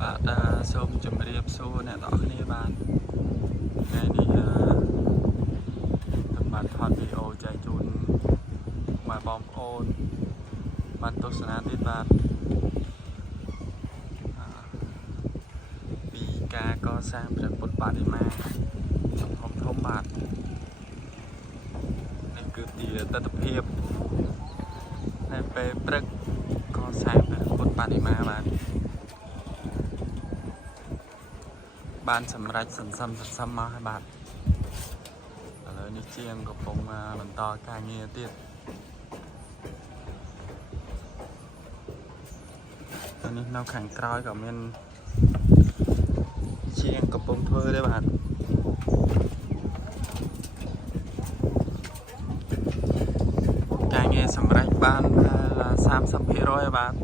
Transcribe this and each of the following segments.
បាទសូមជម្រាបសួរអ្នកទាំងអស់គ្នាបាទថ្ងៃនេះខ្ញុំបានថតវីដេអូចែកជូនមកបងប្អូនបានទស្សនាទៀតបាទពីការកសាងព្រះពុទ្ធបដិមាសំហុំធំបាទនេះគឺជាទស្សនវិជ្ជានៅពេលព្រឹកកសាងព្រះពុទ្ធបដិមាបានសម្រេចសន្សំមកហើយបាទឥឡូវនេះជាងកំពុងបន្តការងារទៀតនេះនៅខាងក្រោយក៏មានជាងកំពុងធ្វើដែរបាទការងារសម្រេចបាន 30% ហើយបាទ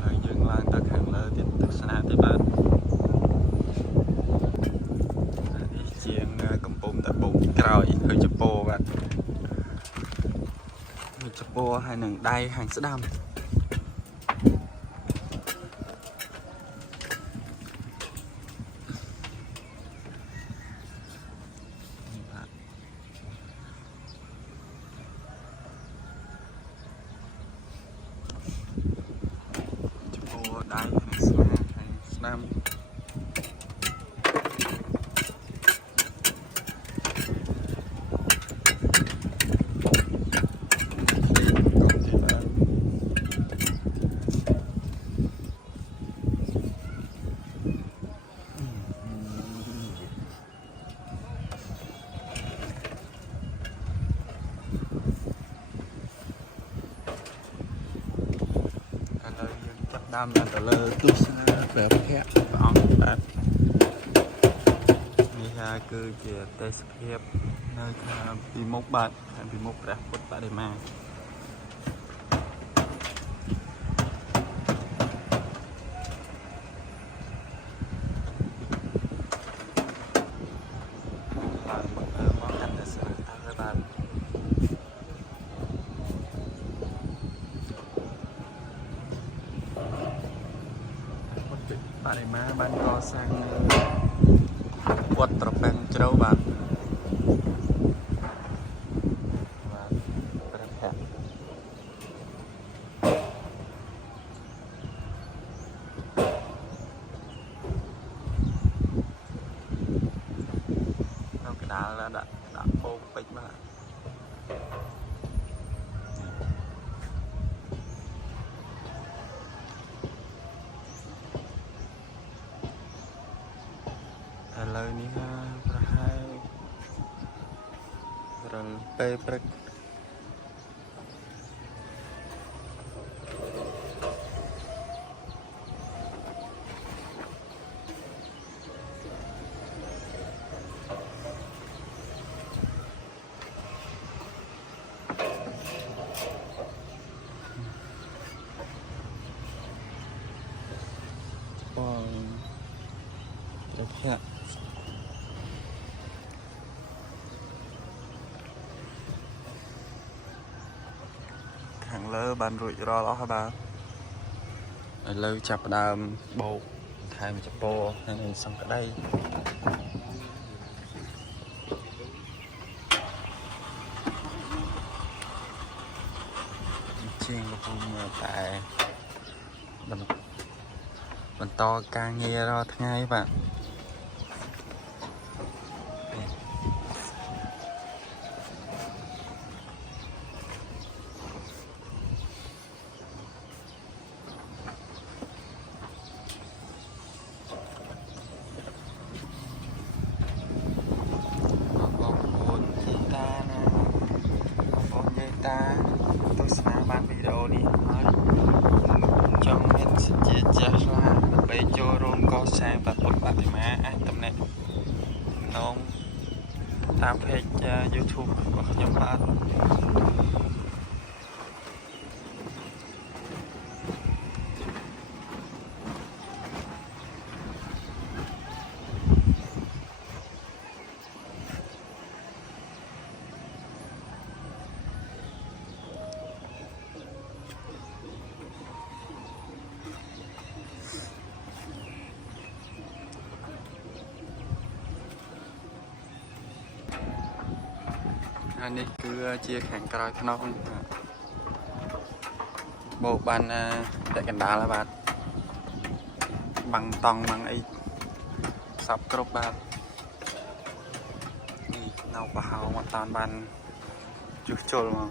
ហើយយើងឡើងទៅខាងលើទៀតទស្សនាទៀតបាទនេះជាងកំពុងតែបុកក្រោយហើយចពោបាទចពោហើយនឹងដៃខាងស្ដាំដៃខាងស្មាខាងស្ដាំតាមទៅលើទស្សនាព្រះភ័ក្ត្រព្រះអង្គបាទនេះគឺជាទេសភាពនៅខាងពីមុខបាទខាងពីមុខព្រះពុទ្ធបដិមាមកកាន់ទស្សនាទៅបាទបដិមាបានកសាងនៅវត្តត្រពាំងជ្រៅបាទព្រះភ័ក្ត្រនៅកណ្ដាលដាក់បូកពេជ្របាទឥឡូវនេះប្រហែលពេលព្រឹកបងព្រះភ័ក្ត្រខាងលើបានរួចរាល់អស់ហើយបាទឥឡូវចាប់ផ្ដើមបោកថែមចពោហើយនឹងសង្កដីជាងកំពុងតែបន្តការងាររាល់ថ្ងៃបាទទស្សនាបានវីដេអូនេះហើយចង់មានជាចាស់ឡាដើម្បីចូលរួមកសាងព្រះពុទ្ធបដិមាអាចតំណែងតាម page YouTube របស់ខ្ញុំបាទ อันนี้คือเจียแข่งกระไรขนมโบบันแต่กันดาละบาทบังตองบังไอสับกรบบาทนี่เนาปะเฮามาตอนบันจุดโจลมา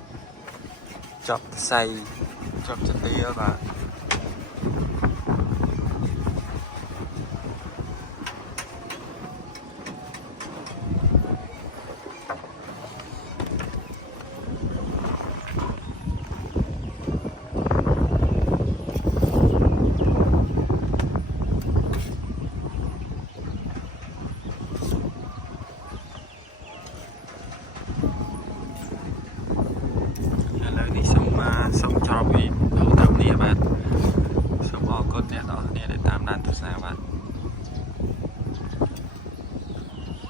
จับใส่จับจะตีแล้วบาทแล้วนี่ส่งมาส่งจอบอีกเอาตามนี้บาทส่งออกกดเนี่ยต่อเนี่ยได้ตามด้านทุกสายบาท